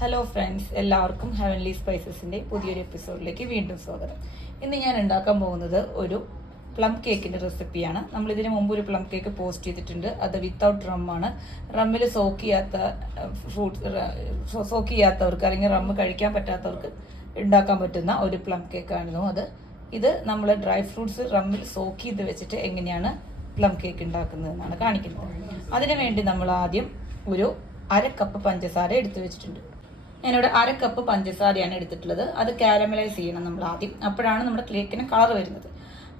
Hello friends എല്ലാവർക്കും heavenly സ്പൈസസിന്റെ പുതിയൊരു എപ്പിസോഡിലേക്ക് വീണ്ടും സ്വാഗതം. ഇന്ന് ഞാൻ ഉണ്ടാക്കാൻ പോകുന്നത് ഒരു പ്ലം കേക്കിന്റെ റെസിപ്പിയാണ് നമ്മൾ ഇതിന് മുമ്പ് ഒരു പ്ലം കേക്ക് പോസ്റ്റ് ചെയ്തിട്ടുണ്ട്. അത് വിത്തൗട്ട് റമ്മാണ് റമ്മിൽ സോക്ക് ചെയ്യാത്ത ഫ്രൂട്ട്സ് സോക്ക് ചെയ്യാത്തവർക്ക് അല്ലെങ്കിൽ റമ്മ് കഴിക്കാൻ പറ്റാത്തവർക്ക് ഉണ്ടാക്കാൻ പറ്റുന്ന ഒരു പ്ലം കേക്കായിരുന്നു അത്. ഇത് നമ്മൾ ഡ്രൈ ഫ്രൂട്ട്സ് റമ്മിൽ സോക്ക് ചെയ്ത് വെച്ചിട്ട് എങ്ങനെയാണ് പ്ലം കേക്ക് ഉണ്ടാക്കുന്നതെന്നാണ് കാണിക്കുന്നത്. അതിനുവേണ്ടി നമ്മൾ ആദ്യം ഒരു അര കപ്പ് പഞ്ചസാര എടുത്തു വെച്ചിട്ടുണ്ട്. ഞാനിവിടെ അര കപ്പ് പഞ്ചസാരയാണ് എടുത്തിട്ടുള്ളത്. അത് കാരമലൈസ് ചെയ്യണം നമ്മൾ ആദ്യം. അപ്പോഴാണ് നമ്മുടെ കേക്കിന് കളർ വരുന്നത്.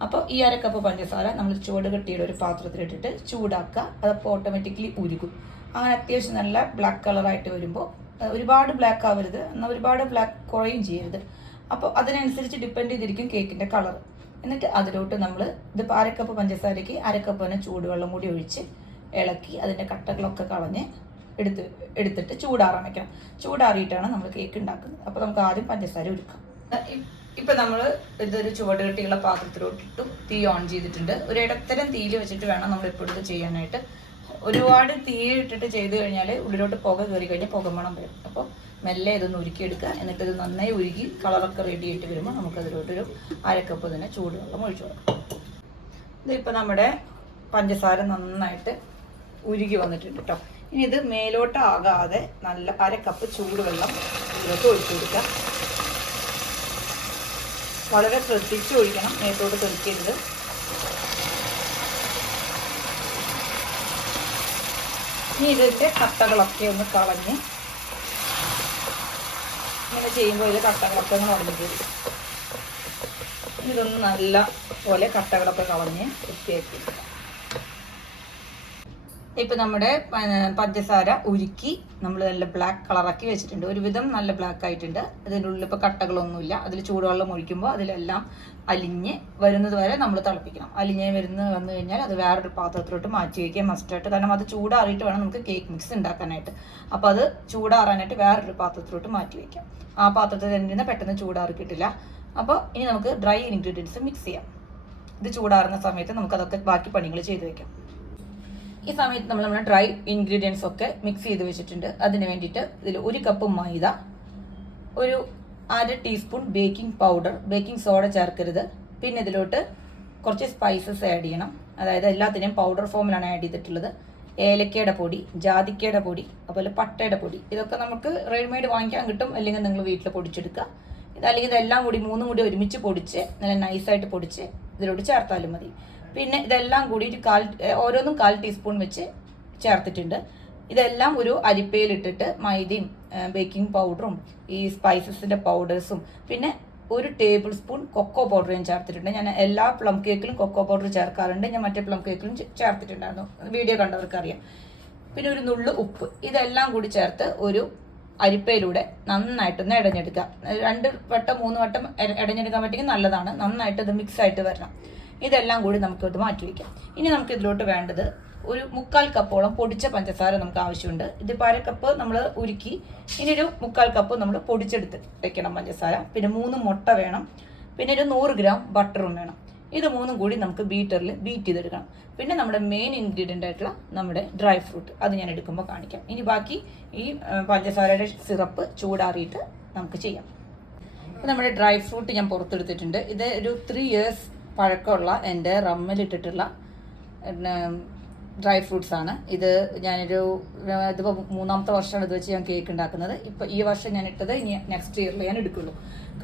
അപ്പോൾ ഈ അര കപ്പ് പഞ്ചസാര നമ്മൾ ചുവട് കെട്ടിയുടെ ഒരു പാത്രത്തിലിട്ടിട്ട് ചൂടാക്കുക. അതപ്പോൾ ഓട്ടോമാറ്റിക്കലി ഉരുകും. അങ്ങനെ അത്യാവശ്യം നല്ല ബ്ലാക്ക് കളറായിട്ട് വരുമ്പോൾ ഒരുപാട് ബ്ലാക്ക് ആവരുത്. എന്നാൽ ഒരുപാട് ബ്ലാക്ക് കുറയും ചെയ്യരുത്. അപ്പോൾ അതിനനുസരിച്ച് ഡിപ്പെൻഡ് ചെയ്തിരിക്കും കേക്കിന്റെ കളർ എന്നിട്ട് അതിലോട്ട് നമ്മൾ ഇത് അരക്കപ്പ് പഞ്ചസാരയ്ക്ക് അരക്കപ്പ് തന്നെ ചൂടുവെള്ളം കൂടി ഒഴിച്ച് ഇളക്കി അതിന്റെ കട്ടകളൊക്കെ കളഞ്ഞ് എടുത്ത് എടുത്തിട്ട് ചൂടാറാൻ വെക്കണം. ചൂടാറിയിട്ടാണ് നമ്മൾ കേക്ക് ഉണ്ടാക്കുന്നത്. അപ്പോൾ നമുക്ക് ആദ്യം പഞ്ചസാര ഒരുക്കാം ഇപ്പൊ നമ്മൾ ഇതൊരു ചുവട് കെട്ടിയുള്ള പാത്രത്തിലോട്ടിട്ട് തീ ഓൺ ചെയ്തിട്ടുണ്ട്. ഒരു ഇടത്തരം തീയിൽ വെച്ചിട്ട് വേണം നമ്മൾ ഇപ്പോഴത്തെ ഇത് ചെയ്യാനായിട്ട്. ഒരുപാട് തീ ഇട്ടിട്ട് ചെയ്ത് കഴിഞ്ഞാൽ ഉള്ളിലോട്ട് പുക കയറി കഴിഞ്ഞാൽ പുകമണം വരും. അപ്പോൾ മെല്ലെ ഇതൊന്ന് ഉരുക്കിയെടുക്കുക എന്നിട്ട് ഇത് നന്നായി ഉരുക്കി കളറൊക്കെ റെഡി ആയിട്ട് വരുമ്പോൾ നമുക്ക് അതിലോട്ടൊരു അരക്കപ്പ് തന്നെ ചൂടുവെള്ളം ഒഴിച്ചു കൊടുക്കാം. ഇതിപ്പോൾ നമ്മുടെ പഞ്ചസാര നന്നായിട്ട് ഉരുകി വന്നിട്ടുണ്ട് കേട്ടോ ഇനി ഇത് മേലോട്ടാകാതെ നല്ല അര കപ്പ് ചൂടുവെള്ളം ഇതിലോട്ട് ഒഴിച്ചു കൊടുക്കാം വളരെ ശ്രദ്ധിച്ച് ഒഴിക്കണം മേത്തോട്ട് തെളിക്കരുത് ഇനി ഇതിന്റെ കട്ടകളൊക്കെ ഒന്ന് കളഞ്ഞ് ഇങ്ങനെ ചെയ്യുമ്പോൾ ഇതിൽ കട്ടകളൊക്കെ ഒന്ന് തരും ഇതൊന്ന് നല്ല പോലെ കട്ടകളൊക്കെ കളഞ്ഞ് വൃത്തിയാക്കി ഇപ്പൊ നമ്മുടെ പഞ്ചസാര ഉരുക്കി നമ്മൾ നല്ല ബ്ലാക്ക് കളറാക്കി വെച്ചിട്ടുണ്ട്. ഒരുവിധം നല്ല ബ്ലാക്ക് ആയിട്ടുണ്ട്. അതിന്റെ ഉള്ളിൽ ഇപ്പോൾ കട്ടകളൊന്നുമില്ല. അതിൽ ചൂടുവെള്ളം ഒഴിക്കുമ്പോൾ അതിലെല്ലാം അലിഞ്ഞ് വരുന്നത് വരെ നമ്മൾ തിളപ്പിക്കണം. അലിഞ്ഞ് വരുന്ന വന്നു കഴിഞ്ഞാൽ അത് വേറൊരു പാത്രത്തിലോട്ട് മാറ്റി വയ്ക്കുക മസ്റ്റായിട്ട് കാരണം അത് ചൂടാറിയിട്ട് വേണം നമുക്ക് കേക്ക് മിക്സ് ഉണ്ടാക്കാനായിട്ട് അപ്പോൾ അത് ചൂടാറാനായിട്ട് വേറൊരു പാത്രത്തിലോട്ട് മാറ്റി വയ്ക്കാം ആ പാത്രത്തിൽ തന്നെ പെട്ടെന്ന് ചൂടാറി കിട്ടില്ല അപ്പോൾ ഇനി നമുക്ക് ഡ്രൈ ഇൻഗ്രീഡിയൻസ് മിക്സ് ചെയ്യാം. ഇത് ചൂടാറുന്ന സമയത്ത് നമുക്കതൊക്കെ ബാക്കി പണികൾ ചെയ്തു വെക്കാം. ഈ സമയത്ത് നമ്മൾ നമ്മുടെ ഡ്രൈ ഇൻഗ്രീഡിയൻസ് ഒക്കെ മിക്സ് ചെയ്ത് വെച്ചിട്ടുണ്ട്. അതിന് വേണ്ടിയിട്ട് ഇതിൽ ഒരു കപ്പ് മൈദ ഒരു അര teaspoon baking powder baking soda ചേർക്കരുത്. പിന്നെ ഇതിലോട്ട് കുറച്ച് സ്പൈസസ് ആഡ് ചെയ്യണം. അതായത് എല്ലാത്തിനെയും പൗഡർ ഫോമിലാണ് ആഡ് ചെയ്തിട്ടുള്ളത്. ഏലക്കയുടെ പൊടി ജാതിക്കയുടെ പൊടി അതുപോലെ പട്ടയുടെ പൊടി. ഇതൊക്കെ നമുക്ക് റെഡിമെയ്ഡ് വാങ്ങിക്കാൻ കിട്ടും. അല്ലെങ്കിൽ നിങ്ങൾ വീട്ടിൽ പൊടിച്ചെടുക്കുക. ഇത് അല്ലെങ്കിൽ ഇതെല്ലാം കൂടി മൂന്നും കൂടി ഒരുമിച്ച് പൊടിച്ച് നല്ല നൈസായിട്ട് പൊടിച്ച് ഇതിലോട്ട് ചേർത്താലും മതി. പിന്നെ ഇതെല്ലാം കൂടി ഒരു കാൽ ഓരോന്നും കാൽ ടീസ്പൂൺ വെച്ച് ചേർത്തിട്ടുണ്ട്. ഇതെല്ലാം ഒരു അരിപ്പയിലിട്ടിട്ട് മൈദയും ബേക്കിംഗ് പൗഡറും ഈ സ്പൈസസിന്റെ പൗഡേഴ്സും പിന്നെ ഒരു ടേബിൾ സ്പൂൺ കൊക്കോ പൗഡർ ഞാൻ ചേർത്തിട്ടുണ്ട്. ഞാൻ എല്ലാ പ്ലം കേക്കിലും കൊക്കോ പൗഡർ ചേർക്കാറുണ്ട്. ഞാൻ മറ്റേ പ്ലം കേക്കിലും ചേർത്തിട്ടുണ്ടായിരുന്നു. വീഡിയോ കണ്ടവർക്ക് അറിയാം. പിന്നെ ഒരു നുള്ളു ഉപ്പ്. ഇതെല്ലാം കൂടി ചേർത്ത് ഒരു അരിപ്പയിലൂടെ നന്നായിട്ടൊന്ന് ഇടഞ്ഞെടുക്കുക രണ്ട് വട്ടം മൂന്ന് വട്ടം ഇടഞ്ഞെടുക്കാൻ പറ്റുമെങ്കിൽ നല്ലതാണ്. നന്നായിട്ട് ഇത് മിക്സ് ആയിട്ട് വരണം. ഇതെല്ലാം കൂടി നമുക്ക് നമുക്കിത് മാറ്റി വയ്ക്കാം. ഇനി നമുക്ക് ഇതിലോട്ട് വേണ്ടത് ഒരു മുക്കാൽ കപ്പോളം പൊടിച്ച പഞ്ചസാര നമുക്ക് ആവശ്യമുണ്ട്. ഇതിപ്പോൾ അര കപ്പ് നമ്മൾ ഉരുക്കി ഇനി ഒരു മുക്കാൽ കപ്പ് നമ്മൾ പൊടിച്ചെടുത്ത് വെക്കണം പഞ്ചസാര. പിന്നെ മൂന്ന് മുട്ട വേണം. പിന്നെ ഒരു നൂറ് ഗ്രാം ബട്ടറും വേണം. ഇത് മൂന്നും കൂടി നമുക്ക് ബീറ്ററിൽ ബീറ്റ് ചെയ്തെടുക്കണം. പിന്നെ നമ്മുടെ മെയിൻ ഇൻഗ്രീഡിയന്റ് ആയിട്ടുള്ള നമ്മുടെ ഡ്രൈ ഫ്രൂട്ട് അത് ഞാൻ എടുക്കുമ്പോൾ കാണിക്കാം. ഇനി ബാക്കി ഈ പഞ്ചസാരയുടെ സിറപ്പ് ചൂടാറിയിട്ട് നമുക്ക് ചെയ്യാം. നമ്മുടെ ഡ്രൈ ഫ്രൂട്ട് ഞാൻ പുറത്തെടുത്തിട്ടുണ്ട്. ഇത് ഒരു ത്രീ ഇയേഴ്സ് പഴക്കമുള്ള എന്റെ റമ്മിലിട്ടിട്ടുള്ള ഡ്രൈ ഫ്രൂട്ട്സ് ആണ്. ഇത് ഞാനൊരു ഇതിപ്പോൾ മൂന്നാമത്തെ വർഷമാണ് ഇത് വെച്ച് ഞാൻ കേക്ക് ഉണ്ടാക്കുന്നത്. ഇപ്പോൾ ഈ വർഷം ഞാൻ ഇട്ടത് ഇനി നെക്സ്റ്റ് ഇയറിൽ ഞാൻ എടുക്കുള്ളൂ.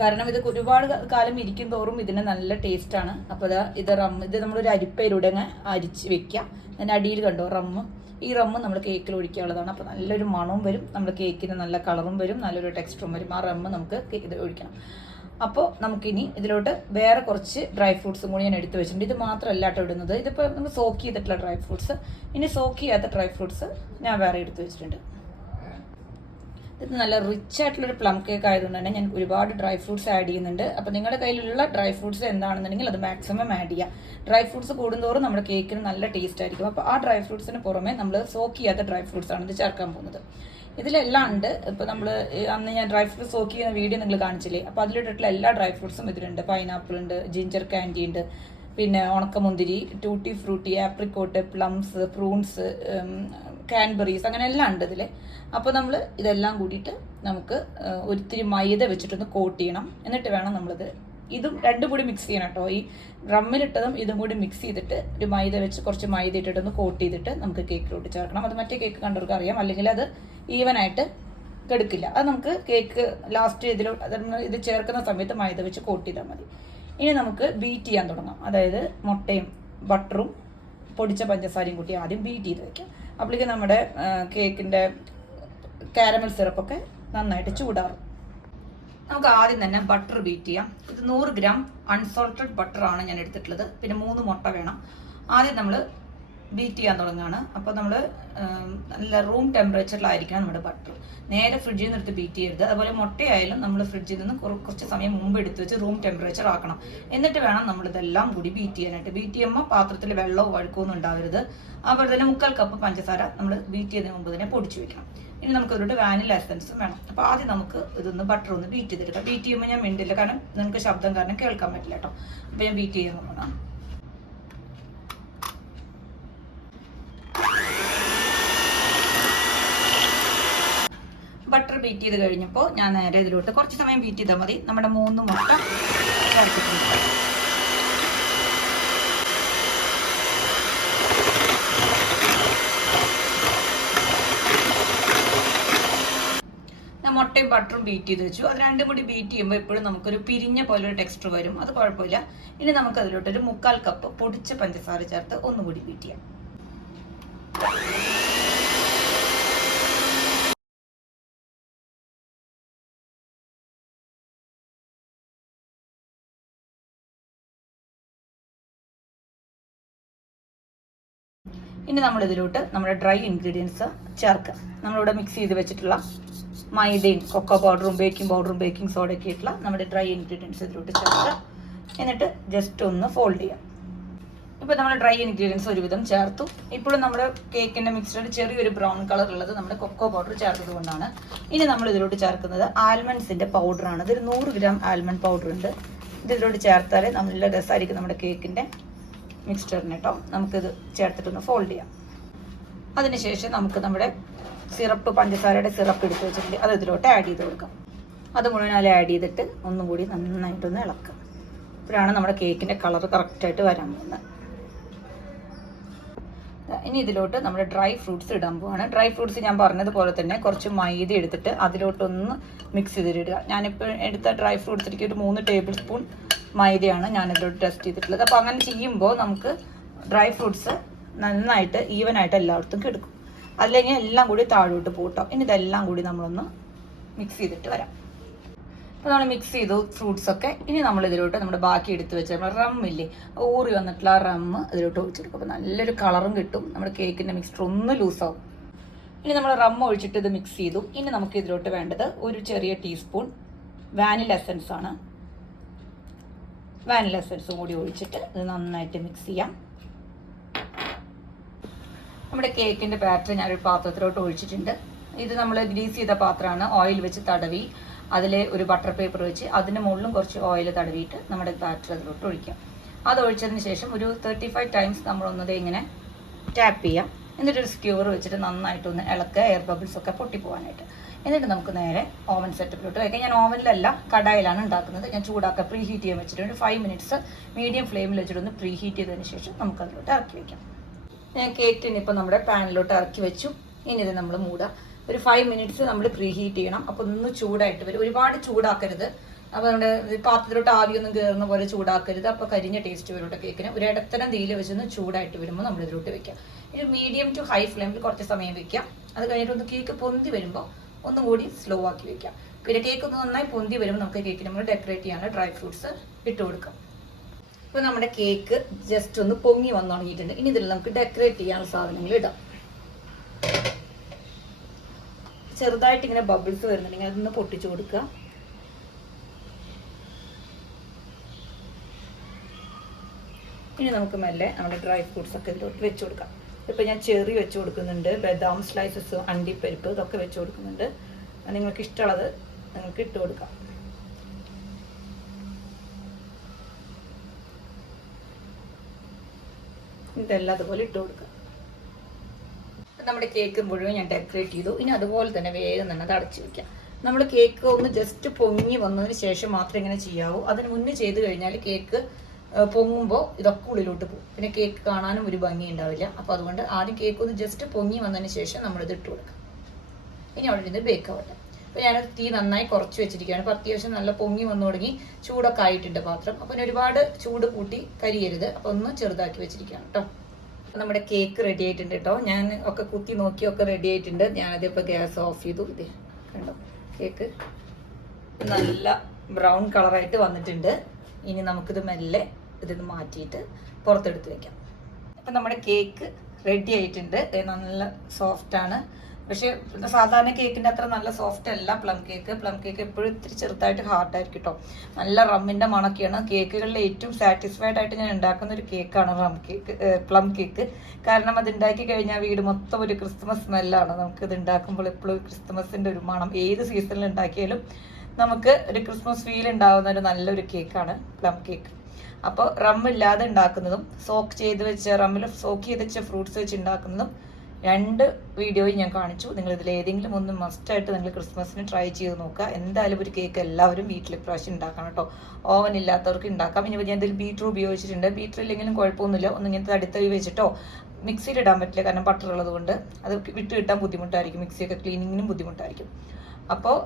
കാരണം ഇത് ഒരുപാട് കാലം ഇരിക്കും തോറും ഇതിന് നല്ല ടേസ്റ്റാണ് അപ്പോൾ ഇത് ഇത് റം ഇത് നമ്മളൊരു അരിപ്പയിലൂടെ അങ്ങ് അരിച്ച് വെക്കാം അതിന്റെ അടിയിൽ കണ്ടോ റമ്മ്? ഈ റമ്മ് നമ്മൾ കേക്കിൽ ഒഴിക്കാനുള്ളതാണ്. അപ്പോൾ നല്ലൊരു മണവും വരും. നമ്മുടെ കേക്കിന് നല്ല കളറും വരും. നല്ലൊരു ടെക്സ്റ്ററും വരും. ആ റമ്മ് നമുക്ക് ഇത് ഒഴിക്കണം. അപ്പോൾ നമുക്കിനി ഇതിലോട്ട് വേറെ കുറച്ച് ഡ്രൈ ഫ്രൂട്ട്സും കൂടി ഞാൻ എടുത്തു വെച്ചിട്ടുണ്ട്. ഇത് മാത്രമല്ല കേട്ടോ ഇടുന്നത്. ഇതിപ്പോൾ നമുക്ക് സോക്ക് ചെയ്തിട്ടുള്ള ഡ്രൈ ഫ്രൂട്ട്സ് ഇനി സോക്ക് ചെയ്യാത്ത ഡ്രൈ ഫ്രൂട്ട്സ് ഞാൻ വേറെ എടുത്തു വെച്ചിട്ടുണ്ട്. ഇത് നല്ല റിച്ച് ആയിട്ടുള്ളൊരു പ്ലം കേക്ക് ആയതുകൊണ്ട് തന്നെ ഞാൻ ഒരുപാട് ഡ്രൈ ഫ്രൂട്ട്സ് ആഡ് ചെയ്യുന്നുണ്ട്. അപ്പോൾ നിങ്ങളുടെ കയ്യിലുള്ള ഡ്രൈ ഫ്രൂട്ട്സ് എന്താണെന്നുണ്ടെങ്കിൽ അത് മാക്സിമം ആഡ് ചെയ്യുക ഡ്രൈ ഫ്രൂട്ട്സ് കൂടുന്തോറും നമ്മുടെ കേക്കിന് നല്ല ടേസ്റ്റ് ആയിരിക്കും. അപ്പോൾ ആ ഡ്രൈ ഫ്രൂട്ട്സിന് പുറമെ നമ്മൾ സോക്ക് ചെയ്യാത്ത ഡ്രൈ ഫ്രൂട്ട്സ് ആണ് ഇത് ചേർക്കാൻ പോകുന്നത്. ഇതിലെല്ലാം ഉണ്ട്. ഇപ്പോൾ നമ്മൾ അന്ന് ഞാൻ ഡ്രൈ ഫ്രൂട്ട്സ് സോക്ക് ചെയ്യുന്ന വീഡിയോ നിങ്ങൾ കാണിച്ചില്ലേ? അപ്പോൾ അതിലിട്ടിട്ടുള്ള എല്ലാ ഡ്രൈ ഫ്രൂട്ട്സും ഇതിലുണ്ട്. പൈനാപ്പിൾ ഉണ്ട് ജിഞ്ചർ കാൻഡി ഉണ്ട് പിന്നെ ഉണക്കമുന്തിരി tutti frutti apricot plums prunes cranberries അങ്ങനെ എല്ലാം ഉണ്ട് ഇതിൽ അപ്പോൾ നമ്മൾ ഇതെല്ലാം കൂടിയിട്ട് നമുക്ക് ഒരിത്തിരി മൈദ വെച്ചിട്ടൊന്ന് കോട്ട് ചെയ്യണം. എന്നിട്ട് വേണം നമ്മളിത് ഇതും രണ്ടും കൂടി മിക്സ് ചെയ്യണം കേട്ടോ. ഈ ഡ്രമ്മിലിട്ടതും ഇതും കൂടി മിക്സ് ചെയ്തിട്ട് ഒരു മൈദ വെച്ച് കുറച്ച് മൈദ ഇട്ടിട്ടൊന്ന് കോട്ട് ചെയ്തിട്ട് നമുക്ക് കേക്കിലോട്ട് ചേർക്കണം. അത് മറ്റേ കേക്ക് കണ്ടവർക്ക് അറിയാം അല്ലെങ്കിൽ അത് ഈവനായിട്ട് കെടുക്കില്ല. അത് നമുക്ക് കേക്ക് ലാസ്റ്റ് ഇതിൽ ഇത് ചേർക്കുന്ന സമയത്ത് മൈദ വെച്ച് കോട്ട് ചെയ്താൽ മതി. ഇനി നമുക്ക് ബീറ്റ് ചെയ്യാൻ തുടങ്ങാം. അതായത് മുട്ടയും ബട്ടറും പൊടിച്ച പഞ്ചസാരയും കൂട്ടി ആദ്യം ബീറ്റ് ചെയ്ത് വെക്കാം. അപ്പോഴേക്കും നമ്മുടെ കേക്കിന്റെ കാരമൽ സിറപ്പൊക്കെ നന്നായിട്ട് ചൂടാറും. നമുക്ക് ആദ്യം തന്നെ ബട്ടർ ബീറ്റ് ചെയ്യാം. ഇത് നൂറ് ഗ്രാം അൺസോൾട്ടഡ് ബട്ടറാണ് ഞാൻ എടുത്തിട്ടുള്ളത്. പിന്നെ മൂന്ന് മുട്ട വേണം. ആദ്യം നമ്മൾ ബീറ്റ് ചെയ്യാൻ തുടങ്ങുകയാണ്. അപ്പോൾ നമ്മൾ നല്ല റൂം ടെമ്പറേച്ചറിലായിരിക്കണം നമ്മുടെ ബട്ടർ നേരെ ഫ്രിഡ്ജിൽ നിന്ന് എടുത്ത് ബീറ്റ് ചെയ്യരുത്. അതുപോലെ മുട്ടയായാലും നമ്മൾ ഫ്രിഡ്ജിൽ നിന്ന് കുറ- കുറച്ച് സമയം മുമ്പ് എടുത്ത് വെച്ച് റൂം ടെമ്പറേച്ചർ ആക്കണം. എന്നിട്ട് വേണം നമ്മൾ ഇതെല്ലാം കൂടി ബീറ്റ് ചെയ്യാനായിട്ട്. ബീറ്റ് ചെയ്യുമ്പോൾ പാത്രത്തിൽ വെള്ളമോ വഴുക്കൊന്നും ഉണ്ടാവരുത്. അതുപോലെ തന്നെ മുക്കാൽ കപ്പ് പഞ്ചസാര നമ്മൾ ബീറ്റ് ചെയ്യുന്നതിന് മുമ്പ് തന്നെ പൊടിച്ചു വെക്കണം. ഇനി നമുക്ക് ഒരു വാനില എസൻസും വേണം. അപ്പോൾ ആദ്യം നമുക്ക് ഇതൊന്ന് ബട്ടർ ഒന്ന് ബീറ്റ് ചെയ്തെടുക്കാം. ബീറ്റ് ചെയ്യുമ്പോൾ ഞാൻ മിണ്ടില്ല. കാരണം നിങ്ങൾക്ക് ശബ്ദം കാരണം കേൾക്കാൻ പറ്റില്ല കേട്ടോ. അപ്പോൾ ഞാൻ ബീറ്റ് ചെയ്യാൻ തുടങ്ങാം ബട്ടർ ബീറ്റ് ചെയ്ത് കഴിഞ്ഞപ്പോൾ ഞാൻ നേരെ ഇതിലോട്ട് കുറച്ച് സമയം ബീറ്റ് ചെയ്താൽ മതി. നമ്മുടെ മൂന്ന് മുട്ട ചേർത്തിട്ടുണ്ട്. മുട്ടയും ബട്ടറും ബീറ്റ് ചെയ്ത് വെച്ചു. അത് രണ്ടും കൂടി ബീറ്റ് ചെയ്യുമ്പോൾ എപ്പോഴും നമുക്കൊരു പിരിഞ്ഞ പോലെ ഒരു ടെക്സ്റ്റർ വരും. അത് കുഴപ്പമില്ല. ഇനി നമുക്ക് അതിലോട്ടൊരു മുക്കാൽ കപ്പ് പൊടിച്ച പഞ്ചസാര ചേർത്ത് ഒന്നുകൂടി ബീറ്റ് ചെയ്യാം. ഇനി നമ്മൾ ഇതിലോട്ട് നമ്മുടെ ഡ്രൈ ഇൻഗ്രീഡിയൻസ് ചേർക്കുക. നമ്മളിവിടെ മിക്സ് ചെയ്ത് വെച്ചിട്ടുള്ള മൈദയും കൊക്കോ പൗഡറും ബേക്കിംഗ് പൗഡറും ബേക്കിംഗ് സോഡയൊക്കെ ആയിട്ടുള്ള നമ്മുടെ ഡ്രൈ ഇൻഗ്രീഡിയൻസ് ഇതിലോട്ട് ചേർക്കുക. എന്നിട്ട് ജസ്റ്റ് ഒന്ന് ഫോൾഡ് ചെയ്യാം ഇപ്പോൾ നമ്മൾ ഡ്രൈ ഇൻഗ്രീഡിയൻസ് ഒരുവിധം ചേർത്തു. ഇപ്പോഴും നമ്മുടെ കേക്കിന്റെ മിക്സ്ചറിൽ ചെറിയൊരു ബ്രൗൺ കളർ ഉള്ളത് നമ്മുടെ കൊക്കോ പൗഡർ ചേർത്തത് കൊണ്ടാണ്. ഇനി നമ്മൾ ഇതിലോട്ട് ചേർക്കുന്നത് ആൽമണ്ട്സിന്റെ പൗഡറാണ് ഇതൊരു നൂറ് ഗ്രാം ആൽമണ്ട് പൗഡർ ഉണ്ട്. ഇത് ഇതിലോട്ട് ചേർത്താൽ നല്ല രസമായിരിക്കും നമ്മുടെ കേക്കിന്റെ മിക്സ്ചറിന് കേട്ടോ നമുക്കിത് ചേർത്തിട്ടൊന്ന് ഫോൾഡ് ചെയ്യാം. അതിനുശേഷം നമുക്ക് നമ്മുടെ സിറപ്പ് പഞ്ചസാരയുടെ സിറപ്പ് എടുത്ത് വെച്ചിട്ടുണ്ട്. അത് ഇതിലോട്ട് ആഡ് ചെയ്ത് കൊടുക്കാം. അത് മുഴുവൻ അതിൽ ആഡ് ചെയ്തിട്ട് ഒന്നും കൂടി നന്നായിട്ടൊന്ന് ഇളക്കാം. ഇപ്പോഴാണ് നമ്മുടെ കേക്കിന്റെ കളർ കറക്റ്റായിട്ട് വരാൻ പോകുന്നത്. ഇനി ഇതിലോട്ട് നമ്മൾ ഡ്രൈ ഫ്രൂട്ട്സ് ഇടാൻ പോവാണ്. ഡ്രൈ ഫ്രൂട്ട്സ് ഞാൻ പറഞ്ഞതുപോലെ തന്നെ കുറച്ച് മൈദ എടുത്തിട്ട് അതിലോട്ടൊന്ന് മിക്സ് ചെയ്തിടുക. ഞാനിപ്പോൾ എടുത്ത ഡ്രൈ ഫ്രൂട്ട്സിലേക്ക് ഒരു മൂന്ന് ടേബിൾ സ്പൂൺ മൈദയാണ് ഞാൻ ഇതിലോട്ട് ടെസ്റ്റ് ചെയ്തിട്ടുള്ളത്. അപ്പോൾ അങ്ങനെ ചെയ്യുമ്പോൾ നമുക്ക് ഡ്രൈ ഫ്രൂട്ട്സ് നന്നായിട്ട് ഈവൻ ആയിട്ട് എല്ലായിടത്തും കിടക്കും. അല്ലെങ്കിൽ എല്ലാം കൂടി താഴോട്ട് പോട്ടോ. ഇനി ഇതെല്ലാം കൂടി നമ്മളൊന്ന് മിക്സ് ചെയ്തിട്ട് വരാം. അപ്പോൾ നമ്മൾ മിക്സ് ചെയ്തു ഫ്രൂട്ട്സ് ഒക്കെ. ഇനി നമ്മൾ ഇതിലോട്ട് നമ്മുടെ ബാക്കി എടുത്ത് വെച്ച നമ്മുടെ റം ഇല്ലേ? ഊറി വന്നിട്ടുള്ള റമ്മ് ഇതിലോട്ട് ഒഴിച്ചെടുക്കും. അപ്പോൾ നല്ലൊരു കളറും കിട്ടും. നമ്മുടെ കേക്കിന്റെ മിക്സ്ചർ ഒന്ന് ലൂസാവും ഇനി നമ്മൾ റം ഒഴിച്ചിട്ട് ഇത് മിക്സ് ചെയ്തു. ഇനി നമുക്ക് ഇതിലോട്ട് വേണ്ടത് ഒരു ചെറിയ ടീസ്പൂൺ വാനില എസൻസ് ആണ്. വാനില എസൻസും കൂടി ഒഴിച്ചിട്ട് ഇത് നന്നായിട്ട് മിക്സ് ചെയ്യാം. നമ്മുടെ കേക്കിന്റെ ബാറ്റർ ഞാനൊരു പാത്രത്തിലോട്ട് ഒഴിച്ചിട്ടുണ്ട്. ഇത് നമ്മൾ ഗ്രീസ് ചെയ്ത പാത്രമാണ്. ഓയിൽ വെച്ച് തടവി. അതിൽ ഒരു ബട്ടർ പേപ്പർ വെച്ച് അതിന് മുകളിലും കുറച്ച് ഓയിൽ തടവിയിട്ട് നമ്മുടെ ബാറ്റർ അതിലോട്ട് ഒഴിക്കാം. അത് ഒഴിച്ചതിന് ശേഷം ഒരു തേർട്ടി ഫൈവ് ടൈംസ് നമ്മളൊന്നത് ഇങ്ങനെ ടാപ്പ് ചെയ്യാം. എന്നിട്ടൊരു സ്ക്യൂർ വെച്ചിട്ട് നന്നായിട്ടൊന്ന് ഇളക്കുക എയർ ബബിൾസ് ഒക്കെ പൊട്ടിപ്പോകാനായിട്ട് എന്നിട്ട് നമുക്ക് നേരെ ഓവൻ സെറ്റപ്പിലോട്ട് വയ്ക്കാം ഞാൻ ഓവനിലല്ല കടായിലാണ് ഉണ്ടാക്കുന്നത്. ഞാൻ ചൂടാക്കുക പ്രീ ഹീറ്റ് ചെയ്യാൻ വെച്ചിട്ടുണ്ട്. ഫൈവ് മിനിറ്റ്സ് മീഡിയം ഫ്ലെയിമിൽ വെച്ചിട്ടൊന്ന് പ്രീ ഹീറ്റ് ചെയ്തതിന് ശേഷം നമുക്ക് അതിലോട്ട് ഇറക്കി വയ്ക്കാം ഞാൻ കേക്ക് ടിൻ ഇപ്പോൾ നമ്മുടെ പാനിലോട്ട് ഇറക്കി വെച്ചു. ഇനി ഇത് നമ്മൾ മൂടുക ഒരു ഫൈവ് മിനിറ്റ്സ് നമ്മൾ പ്രീ ഹീറ്റ് ചെയ്യണം. അപ്പോൾ ഒന്ന് ചൂടായിട്ട് വരും. ഒരുപാട് ചൂടാക്കരുത്. അപ്പോൾ നമ്മുടെ പാത്രത്തിലോട്ട് ആവിയൊന്നും കയറുന്ന പോലെ ചൂടാക്കരുത്. അപ്പോൾ കരിഞ്ഞ ടേസ്റ്റ് വരും കേക്കിന്. ഒരു ഇടത്തരം തീയിൽ വെച്ചൊന്ന് ചൂടായിട്ട് വരുമ്പോൾ നമ്മൾ ഇതിലോട്ട് വെക്കാം. ഒരു മീഡിയം ടു ഹൈ ഫ്ലെയിമിൽ കുറച്ച് സമയം വെക്കാം. അത് കഴിഞ്ഞിട്ട് ഒന്ന് കേക്ക് പൊന്തി വരുമ്പോൾ ഒന്നും കൂടി സ്ലോ ആക്കി വെക്കാം. പിന്നെ കേക്ക് ഒന്ന് നന്നായി പൊന്തി വരുമ്പോൾ നമുക്ക് കേക്കിന് നമ്മൾ ഡെക്കറേറ്റ് ചെയ്യാനുള്ള ഡ്രൈ ഫ്രൂട്ട്സ് ഇട്ട് കൊടുക്കാം. ഇപ്പോൾ നമ്മുടെ കേക്ക് ജസ്റ്റ് ഒന്ന് പൊങ്ങി വന്നു തുടങ്ങിയിട്ടുണ്ട് ഇനി ഇതിൽ നമുക്ക് ഡെക്കറേറ്റ് ചെയ്യാനുള്ള സാധനങ്ങൾ ഇടാം. ചെറുതായിട്ട് ഇങ്ങനെ ബബിൾസ് വരുന്നുണ്ടെങ്കിൽ അതൊന്ന് പൊട്ടിച്ചു കൊടുക്കുക. ഇനി നമുക്ക് മെല്ലെ നമ്മുടെ ഡ്രൈ ഫ്രൂട്ട്സ് ഒക്കെ ഇതിലോട്ട് വെച്ച് കൊടുക്കാം. ഇപ്പൊ ഞാൻ ചെറി വെച്ച് കൊടുക്കുന്നുണ്ട്. ബദാം സ്ലൈസസ് അണ്ടിപ്പരിപ്പ് ഇതൊക്കെ വെച്ച് കൊടുക്കുന്നുണ്ട്. നിങ്ങൾക്ക് ഇഷ്ടമുള്ളത് നിങ്ങൾക്ക് ഇട്ട് കൊടുക്കാം. ഇതെല്ലാം അതുപോലെ ഇട്ട് കൊടുക്കുക നമ്മുടെ കേക്ക് മുഴുവൻ ഞാൻ ഡെക്കറേറ്റ് ചെയ്തു. ഇനി അതുപോലെ തന്നെ വേഗം തന്നെ അടച്ചു വെക്കാം. നമ്മൾ കേക്ക് ഒന്ന് ജസ്റ്റ് പൊങ്ങി വന്നതിന് ശേഷം മാത്രമേ ഇങ്ങനെ ചെയ്യാവൂ. അതിന് മുന്നേ ചെയ്ത് കഴിഞ്ഞാൽ കേക്ക് പൊങ്ങുമ്പോൾ ഇതൊക്കെ ഉള്ളിലോട്ട് പോകും. പിന്നെ കേക്ക് കാണാനും ഒരു ഭംഗി ഉണ്ടാവില്ല. അപ്പോൾ അതുകൊണ്ട് ആദ്യം കേക്ക് ഒന്ന് ജസ്റ്റ് പൊങ്ങി വന്നതിന് ശേഷം നമ്മളിത് ഇട്ട് കൊടുക്കാം. ഇനി അവിടെ ഇരുന്ന് ബേക്ക് ആവട്ടെ അപ്പോൾ ഞാൻ തീ നന്നായി കുറച്ച് വെച്ചിരിക്കുകയാണ്. അപ്പോൾ അത്യാവശ്യം നല്ല പൊങ്ങി വന്നു തുടങ്ങി ചൂടൊക്കെ ആയിട്ടുണ്ട് പാത്രം. അപ്പോൾ ഒരുപാട് ചൂട് കൂട്ടി കരിയരുത്. അപ്പോൾ ഒന്ന് ചെറുതാക്കി വെച്ചിരിക്കുകയാണ് കേട്ടോ. നമ്മുടെ കേക്ക് റെഡി ആയിട്ടുണ്ട് കേട്ടോ ഞാൻ ഒക്കെ കുത്തി നോക്കി ഒക്കെ റെഡി ആയിട്ടുണ്ട്. ഞാനത് ഇപ്പൊ ഗ്യാസ് ഓഫ് ചെയ്തു. ഇത് കണ്ടോ? കേക്ക് നല്ല ബ്രൗൺ കളറായിട്ട് വന്നിട്ടുണ്ട്. ഇനി നമുക്കിത് മെല്ലെ ഇതിന് മാറ്റിയിട്ട് പുറത്തെടുത്ത് വെക്കാം. അപ്പം നമ്മുടെ കേക്ക് റെഡി ആയിട്ടുണ്ട്. നല്ല സോഫ്റ്റ് ആണ്. പക്ഷെ സാധാരണ കേക്കിന്റെ അത്ര നല്ല സോഫ്റ്റ് അല്ല പ്ലം കേക്ക് പ്ലം കേക്ക് എപ്പോഴും ഇത്തിരി ചെറുതായിട്ട് ഹാർഡായിരിക്കും കേട്ടോ നല്ല റമ്മിന്റെ മണക്കെയാണ്. കേക്കുകളിൽ ഏറ്റവും സാറ്റിസ്ഫൈഡ് ആയിട്ട് ഞാൻ ഉണ്ടാക്കുന്ന ഒരു കേക്കാണ് റം കേക്ക് പ്ലം കേക്ക് കാരണം അത് ഉണ്ടാക്കി കഴിഞ്ഞാൽ വീട് മൊത്തം ഒരു ക്രിസ്മസ് സ്മെല്ലാണ് നമുക്ക് ഇത് ഉണ്ടാക്കുമ്പോൾ എപ്പോഴും ക്രിസ്മസിന്റെ ഒരു മണം. ഏത് സീസണിൽ ഉണ്ടാക്കിയാലും നമുക്ക് ഒരു ക്രിസ്മസ് ഫീൽ ഉണ്ടാകുന്ന ഒരു നല്ലൊരു കേക്കാണ് പ്ലം കേക്ക് അപ്പോൾ റം ഇല്ലാതെ ഉണ്ടാക്കുന്നതും സോക്ക് ചെയ്ത് വെച്ച റമ്മിൽ സോക്ക് ചെയ്ത് വെച്ച ഫ്രൂട്ട്സ് വെച്ച് ഉണ്ടാക്കുന്നതും രണ്ട് വീഡിയോയും ഞാൻ കാണിച്ചു. നിങ്ങൾ ഇതിൽ ഏതെങ്കിലും ഒന്ന് മസ്റ്റ് ആയിട്ട് നിങ്ങൾ ക്രിസ്മസിന് ട്രൈ ചെയ്ത് നോക്കുക. എന്തായാലും ഒരു കേക്ക് എല്ലാവരും വീട്ടിൽ പ്രാവശ്യം ഉണ്ടാക്കണം കേട്ടോ. ഓവൻ ഇല്ലാത്തവർക്ക് ഉണ്ടാക്കാം. ഇനി ഞാൻ ഇതിൽ ബീറ്റർ ഉപയോഗിച്ചിട്ടുണ്ട്. ബീറ്റർ ഇല്ലെങ്കിലും കുഴപ്പമൊന്നുമില്ല. ഒന്ന് ഇങ്ങനത്തെ അടുത്ത വെച്ചിട്ടോ. മിക്സിയിൽ ഇടാൻ പറ്റില്ല. കാരണം ബട്ടർ ഉള്ളത് കൊണ്ട് അത് വിട്ട് കിട്ടാൻ ബുദ്ധിമുട്ടായിരിക്കും. മിക്സിയൊക്കെ ക്ലീനിങ്ങിനും ബുദ്ധിമുട്ടായിരിക്കും. അപ്പോൾ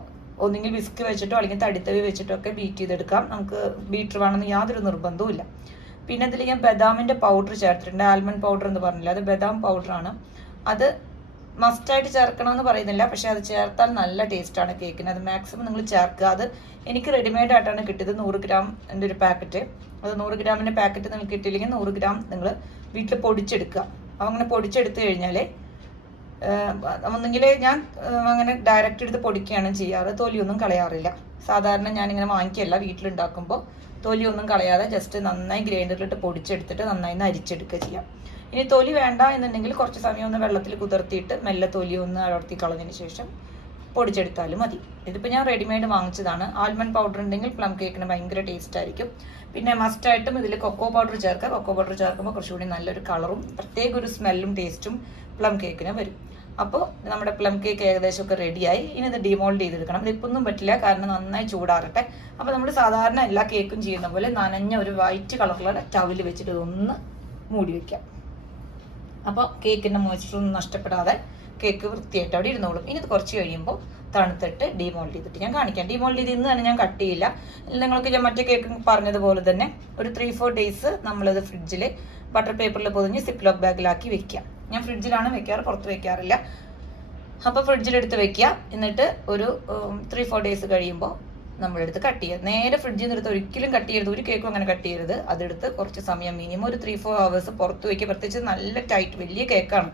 ഒന്നുകിൽ വിസ്ക് വെച്ചിട്ടോ അല്ലെങ്കിൽ തടിത്തവി വെച്ചിട്ടോ ഒക്കെ ബീറ്റ് ചെയ്തെടുക്കാം. നമുക്ക് ബീറ്റർ വേണമെന്ന് യാതൊരു നിർബന്ധവും ഇല്ല പിന്നെ അതിൽ ഞാൻ ബദാമിന്റെ പൗഡർ ചേർത്തിട്ടുണ്ട്. ആൽമണ്ട് പൗഡർ എന്ന് പറഞ്ഞില്ല? അത് ബദാം പൗഡറാണ് അത് മസ്റ്റായിട്ട് ചേർക്കണമെന്ന് പറയുന്നില്ല. പക്ഷേ അത് ചേർത്താൽ നല്ല ടേസ്റ്റാണ് കേക്കിന്. അത് മാക്സിമം നിങ്ങൾ ചേർക്കുക. അത് എനിക്ക് റെഡിമെയ്ഡ് ആയിട്ടാണ് കിട്ടിയത് നൂറ് ഗ്രാം എന്റെ ഒരു പാക്കറ്റ് അത് നൂറ് ഗ്രാമിന്റെ പാക്കറ്റ് നിങ്ങൾക്ക് കിട്ടിയില്ലെങ്കിൽ നൂറ് ഗ്രാം നിങ്ങൾ വീട്ടിൽ പൊടിച്ചെടുക്കുക. അപ്പോൾ അങ്ങനെ പൊടിച്ചെടുത്തു കഴിഞ്ഞാൽ ഒന്നെങ്കിൽ ഞാൻ അങ്ങനെ ഡയറക്റ്റ് എടുത്ത് പൊടിക്കുകയാണ് ചെയ്യാറ്. തൊലിയൊന്നും കളയാറില്ല. സാധാരണ ഞാനിങ്ങനെ വാങ്ങിക്കല്ല. വീട്ടിലുണ്ടാക്കുമ്പോൾ തൊലിയൊന്നും കളയാതെ ജസ്റ്റ് നന്നായി ഗ്രൈൻഡറിലിട്ട് പൊടിച്ചെടുത്തിട്ട് നന്നായി അരിച്ചെടുക്കുക ചെയ്യാം. ഇനി തൊലി വേണ്ട എന്നുണ്ടെങ്കിൽ കുറച്ച് സമയം ഒന്ന് വെള്ളത്തിൽ കുതിർത്തിയിട്ട് മെല്ലെ തൊലി ഒന്ന് അടർത്തി കളഞ്ഞതിന് ശേഷം പൊടിച്ചെടുത്താലും മതി. ഇതിപ്പോൾ ഞാൻ റെഡിമെയ്ഡ് വാങ്ങിച്ചതാണ്. ആൽമണ്ട് പൗഡർ ഉണ്ടെങ്കിൽ പ്ലം കേക്കിന് ഭയങ്കര ടേസ്റ്റ് ആയിരിക്കും. പിന്നെ മസ്റ്റായിട്ടും ഇതിൽ കൊക്കോ പൗഡർ ചേർക്കുക. കൊക്കോ പൗഡർ ചേർക്കുമ്പോൾ കുറച്ചുകൂടി നല്ലൊരു കളറും പ്രത്യേക ഒരു സ്മെല്ലും ടേസ്റ്റും പ്ലം കേക്കിന് വരും. അപ്പോൾ നമ്മുടെ പ്ലം കേക്ക് ഏകദേശം ഒക്കെ റെഡിയായി. ഇനി ഇത് ഡിമോൾഡ് ചെയ്തെടുക്കണം. ഇതിപ്പൊന്നും പറ്റില്ല. കാരണം നന്നായി ചൂടാറട്ടെ. അപ്പോൾ നമ്മൾ സാധാരണ എല്ലാ കേക്കും ചെയ്യുന്ന പോലെ നനഞ്ഞ ഒരു വൈറ്റ് കളറുള്ള ടവൽ വെച്ചിട്ട് ഇതൊന്ന് മൂടി വയ്ക്കാം അപ്പോൾ കേക്കിന്റെ മോയ്സ്ചർ ഒന്നും നഷ്ടപ്പെടാതെ കേക്ക് വൃത്തിയായിട്ട് അവിടെ ഇരുന്നോളും. ഇനി ഇത് കുറച്ച് കഴിയുമ്പോൾ തണുത്തിട്ട് ഡിമോൾഡ് ചെയ്തിട്ട് ഞാൻ കാണിക്കാം. ഡിമോൾഡ് ചെയ്ത് ഇന്ന് തന്നെ ഞാൻ കട്ട് ചെയ്യില്ല. നിങ്ങൾക്ക് ഞാൻ മറ്റേ കേക്ക് പറഞ്ഞതുപോലെ തന്നെ ഒരു ത്രീ ഫോർ ഡേയ്സ് നമ്മളത് ഫ്രിഡ്ജിൽ ബട്ടർ പേപ്പറിൽ പൊതിഞ്ഞ് സിപ്ലോക്ക് ബാഗിലാക്കി വെക്കാം. ഞാൻ ഫ്രിഡ്ജിലാണ് വെക്കാറ് പുറത്ത് വെക്കാറില്ല. അപ്പോൾ ഫ്രിഡ്ജിലെടുത്ത് വെക്കുക എന്നിട്ട് ഒരു ത്രീ ഫോർ ഡേയ്സ് കഴിയുമ്പോൾ നമ്മളെടുത്ത് കട്ട് ചെയ്യുക നേരെ ഫ്രിഡ്ജിൽ നിന്ന് എടുത്ത് ഒരിക്കലും കട്ട് ചെയ്യരുത്. ഒരു കേക്കും അങ്ങനെ കട്ട് ചെയ്യരുത്. അതെടുത്ത് കുറച്ച് സമയം മിനിമം ഒരു ത്രീ ഫോർ ഹവേഴ്സ് പുറത്ത് വയ്ക്കുക പ്രത്യേകിച്ച് നല്ല ടൈറ്റ് വലിയ കേക്കാണ്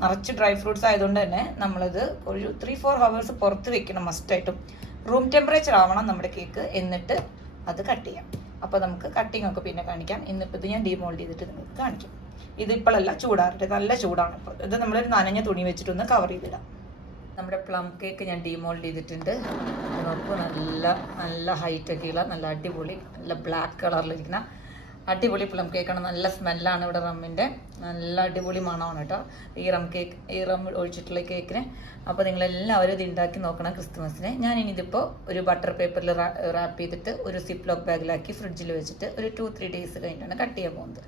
നിറച്ച് ഡ്രൈ ഫ്രൂട്ട്സ് ആയതുകൊണ്ട് തന്നെ നമ്മളത് ഒരു ത്രീ ഫോർ ഹവേഴ്സ് പുറത്ത് വെക്കണം മസ്റ്റായിട്ടും റൂം ടെമ്പറേച്ചർ ആവണം നമ്മുടെ കേക്ക് എന്നിട്ട് അത് കട്ട് ചെയ്യാം. അപ്പോൾ നമുക്ക് കട്ടിംഗ് ഒക്കെ പിന്നെ കാണിക്കാം. ഇന്നിപ്പോൾ ഇത് ഞാൻ ഡിമോൾഡ് ചെയ്തിട്ട് നിങ്ങൾക്ക് കാണിക്കാം. ഇതിപ്പോഴല്ല ചൂടാറട്ടെ. നല്ല ചൂടാണ് ഇപ്പോൾ ഇത് നമ്മളൊരു നനഞ്ഞ തുണി വെച്ചിട്ടൊന്ന് കവർ ചെയ്തിടാം. നമ്മുടെ പ്ലം കേക്ക് ഞാൻ ഡിമോൾഡ് ചെയ്തിട്ടുണ്ട്. നോക്കൂ നല്ല നല്ല ഹൈറ്റൊക്കെയുള്ള നല്ല അടിപൊളി നല്ല ബ്ലാക്ക് കളറിലിരിക്കുന്ന അടിപൊളി പ്ലം കേക്കാണ് നല്ല സ്മെല്ലാണ് ഇവിടെ റമ്മിന്റെ നല്ല അടിപൊളി മണമാണ് കേട്ടോ. ഈ റം കേക്ക് ഈ റം ഒഴിച്ചിട്ടുള്ള കേക്കിന് അപ്പോൾ നിങ്ങളെല്ലാവരും ഇത് ഉണ്ടാക്കി നോക്കണം ക്രിസ്തുമസിന് ഞാൻ ഇനി ഇതിപ്പോൾ ഒരു ബട്ടർ പേപ്പറിൽ റാപ്പ് ചെയ്തിട്ട് ഒരു സിപ്പ് ലോക്ക് ബാഗിലാക്കി ഫ്രിഡ്ജിൽ വെച്ചിട്ട് ഒരു ടു ത്രീ ഡേയ്സ് കഴിഞ്ഞിട്ടാണ് കട്ട് ചെയ്യാൻ പോകുന്നത്.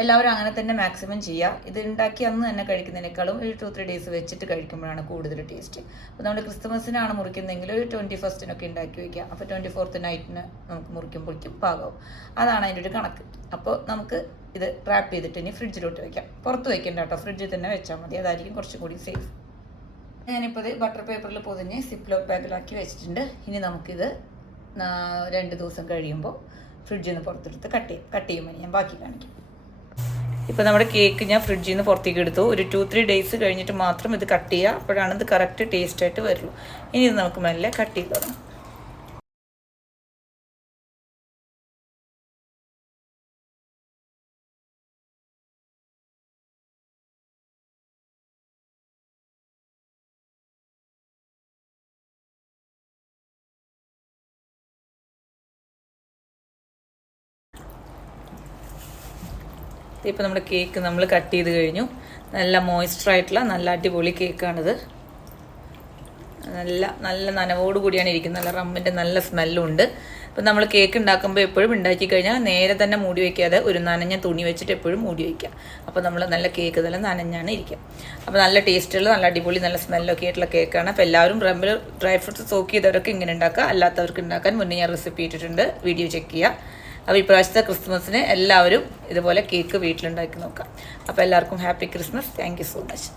എല്ലാവരും അങ്ങനെ തന്നെ മാക്സിമം ചെയ്യുക ഇത് ഉണ്ടാക്കി അന്ന് തന്നെ കഴിക്കുന്നതിനേക്കാളും ഒരു ടു ത്രീ ഡേയ്സ് വെച്ചിട്ട് കഴിക്കുമ്പോഴാണ് കൂടുതൽ ടേസ്റ്റ് അപ്പോൾ നമ്മൾ ക്രിസ്മസിനാണ് മുറിക്കുന്നതെങ്കിൽ ഒരു ട്വന്റി ഫസ്റ്റിനൊക്കെ ഉണ്ടാക്കി വയ്ക്കുക അപ്പോൾ ട്വന്റി ഫോർത്ത് നൈറ്റിന് നമുക്ക് മുറിക്കുമ്പോഴേക്കും പാകവും. അതാണ് അതിന്റെ ഒരു കണക്ക്. അപ്പോൾ നമുക്ക് ഇത് റാപ്പ് ചെയ്തിട്ട് ഇനി ഫ്രിഡ്ജിലോട്ട് വയ്ക്കാം പുറത്ത് വയ്ക്കേണ്ട കേട്ടോ. ഫ്രിഡ്ജിൽ തന്നെ വെച്ചാൽ മതി. അതായിരിക്കും കുറച്ചും കൂടി സേഫ് ഞാനിപ്പോൾ ഇത് ബട്ടർ പേപ്പറിൽ പൊതിഞ്ഞ് സിപ്പ് ലോക്ക് ബാഗിലാക്കി വെച്ചിട്ടുണ്ട്. ഇനി നമുക്കിത് രണ്ട് ദിവസം കഴിയുമ്പോൾ ഫ്രിഡ്ജിൽ നിന്ന് പുറത്തെടുത്ത് കട്ട് ചെയ്യും. കട്ട് ചെയ്യുമ്പോൾ ഞാൻ ബാക്കി കാണിക്കും. ഇപ്പോൾ നമ്മുടെ കേക്ക് ഞാൻ ഫ്രിഡ്ജിൽ നിന്ന് പുറത്തേക്ക് എടുത്തു. ഒരു ടു ത്രീ ഡേയ്സ് കഴിഞ്ഞിട്ട് മാത്രം ഇത് കട്ട് ചെയ്യുക അപ്പോഴാണ് ഇത് കറക്റ്റ് ടേസ്റ്റ് ആയിട്ട് വരുള്ളൂ. ഇനി ഇത് നമുക്ക് മെല്ലെ കട്ട് ചെയ്ത് തുടങ്ങാം. ഇപ്പം നമ്മുടെ കേക്ക് നമ്മൾ കട്ട് ചെയ്ത് കഴിഞ്ഞു. നല്ല മോയ്സ്ചർ ആയിട്ടുള്ള നല്ല അടിപൊളി കേക്കാണിത്. നല്ല നല്ല നനവോട് കൂടിയാണ് ഇരിക്കുന്നത്. നല്ല റമ്മിന്റെ നല്ല സ്മെല്ലും ഉണ്ട് അപ്പം നമ്മൾ കേക്ക് ഉണ്ടാക്കുമ്പോൾ എപ്പോഴും ഉണ്ടാക്കി കഴിഞ്ഞാൽ നേരെ തന്നെ മൂടി വയ്ക്കാതെ ഒരു നനഞ്ഞ തുണി വെച്ചിട്ട് എപ്പോഴും മൂടി വയ്ക്കുക അപ്പോൾ നമ്മൾ നല്ല കേക്ക് തന്നെ നനഞ്ഞാണ് ഇരിക്കുക. അപ്പോൾ നല്ല ടേസ്റ്റുള്ള നല്ല അടിപൊളി നല്ല സ്മെല്ലൊക്കെ ആയിട്ടുള്ള കേക്കാണ്. അപ്പോൾ എല്ലാവരും റമ്മിൽ ഡ്രൈ ഫ്രൂട്ട്സ് സോക്ക് ചെയ്തവരൊക്കെ ഇങ്ങനെ ഉണ്ടാക്കുക. അല്ലാത്തവർക്ക് ഉണ്ടാക്കാൻ മുന്നേ ഞാൻ റെസിപ്പി ഇട്ടിട്ടുണ്ട്. വീഡിയോ ചെക്ക് ചെയ്യുക. അപ്പോൾ ഇപ്രാവശ്യത്തെ ക്രിസ്മസിന് എല്ലാവരും ഇതുപോലെ കേക്ക് വീട്ടിലുണ്ടാക്കി നോക്കാം. അപ്പോൾ എല്ലാവർക്കും happy Christmas thank so much